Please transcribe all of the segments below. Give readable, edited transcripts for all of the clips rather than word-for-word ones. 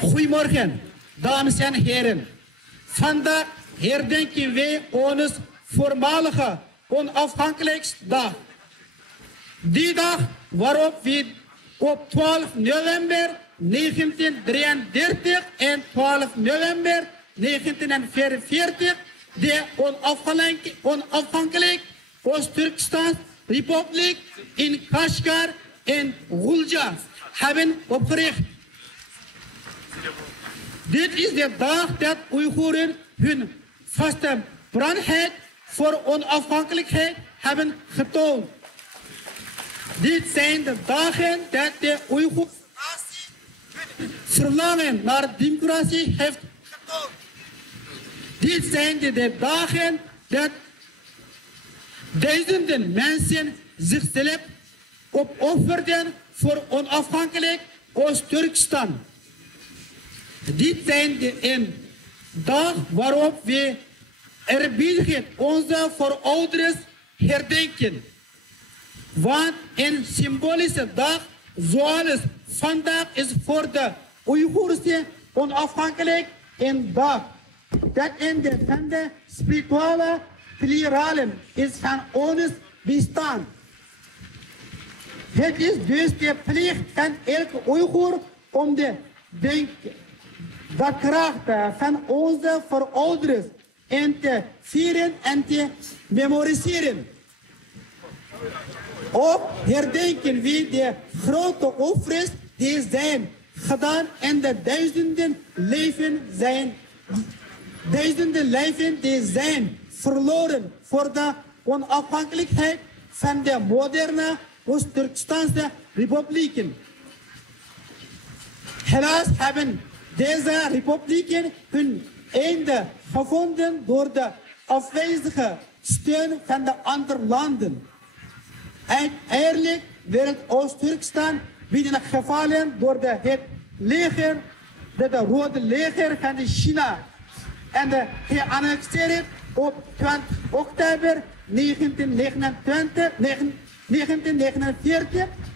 Goedemorgen, dames en heren. Vandaag herdenken wij ons voormalige onafhankelijkheidsdag. Die dag waarop we op 12 november 1933 en 12 november 1944 de onafhankelijk Oost-Turkestan Republiek in Kashgar en Gulja hebben opgericht. Dit is de dag dat Oeigoeren hun vaste brandheid voor onafhankelijkheid hebben getoond. Dit zijn de dagen dat de Oeigoerse natie hun verlangen naar democratie heeft getoond. Dit zijn de dagen dat duizenden mensen zichzelf opofferden voor onafhankelijk Oost-Turkestan. Dit zijn de dag waarop we eerbiedig onze voorouders herdenken. Want een symbolische dag zoals vandaag is voor de Oeigoerse onafhankelijk een dag. Dat in de spirituele pluralen is van ons bestaan. Het is dus de plicht van elke Oeigoer om de kracht van onze voorouders en te vieren en te memoriseren. Ook herdenken we de grote offers die zijn gedaan en de duizenden leven die zijn verloren voor de onafhankelijkheid van de moderne Oost-Turkestanse republieken. Helaas hebben deze republieken hun einde gevonden door de afwezige steun van de andere landen. Uiteindelijk werd Oost-Turkestan binnengevallen door het leger, het Rode Leger van China. En geannexeerd op 20 oktober 1949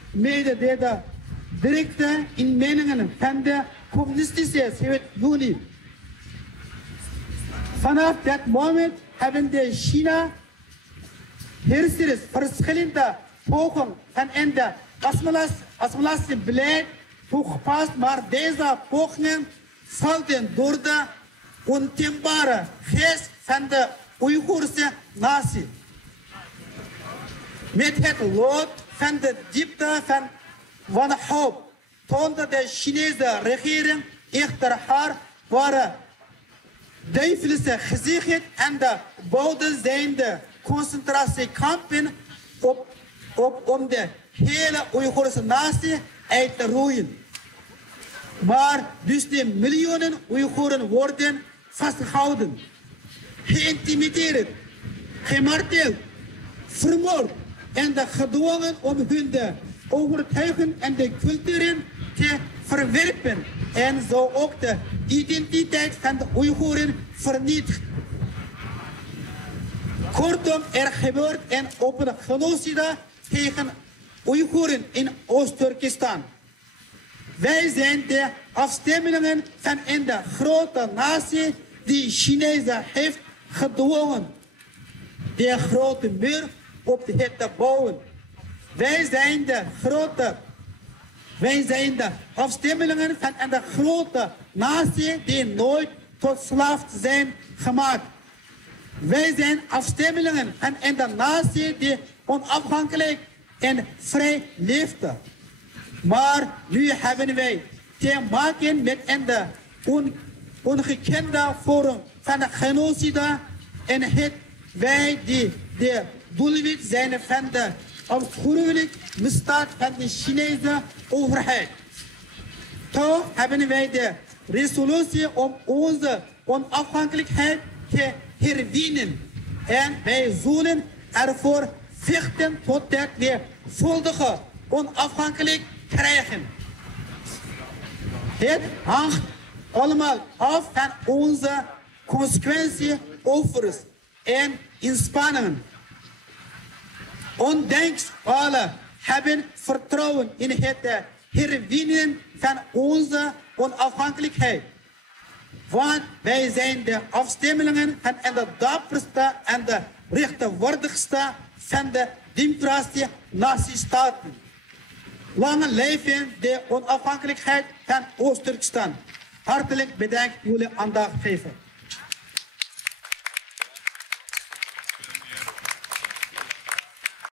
met de directe inmeningen van de communistische Sovjet-Unie. Vanaf dat moment hebben de China heersers verschillende pogingen en de assimilatiebeleid toegepast, maar deze pogingen vallen door de ontembare geest van de Oeigoerse natie. Met het lot van de diepte van wanhoop toonde de Chinese regering echter haar ware duivelse gezicht en de bouwde zijn de concentratiekampen op om de hele Oeigoerse natie uit te roeien. Maar dus de miljoenen Oeigoeren worden vastgehouden, geïntimideerd, gemarteld, vermoord en gedwongen om hun de overtuiging en de culturen te verwerpen en zo ook de identiteit van de Oeigoeren vernietigd. Kortom, er gebeurt een open genocide tegen Oeigoeren in Oost-Turkestan. Wij zijn de afstemmelingen van een de grote natie die Chinezen heeft gedwongen de grote muur op het te bouwen. Wij zijn de afstemmelingen van een de grote natie die nooit tot slaaf zijn gemaakt. Wij zijn afstemmelingen van een de natie die onafhankelijk en vrij leefde. Maar nu hebben wij te maken met een ongekende vorm van de genocide en wij die de doelwit zijn van de afschuwelijk misdaad van de Chinese overheid. Toch hebben wij de resolutie om onze onafhankelijkheid te herwinnen en wij zullen ervoor vechten totdat we volledige onafhankelijk krijgen. Het hangt allemaal af van onze consequentie, offers en inspanningen. Ondanks alle hebben vertrouwen in het herwinnen van onze onafhankelijkheid. Want wij zijn de afstemmelingen en de dapperste en de rechtvaardigste van de democratische natiestaten. Lange leven de onafhankelijkheid van Oost-Turkestan. Hartelijk bedankt jullie aandacht geven.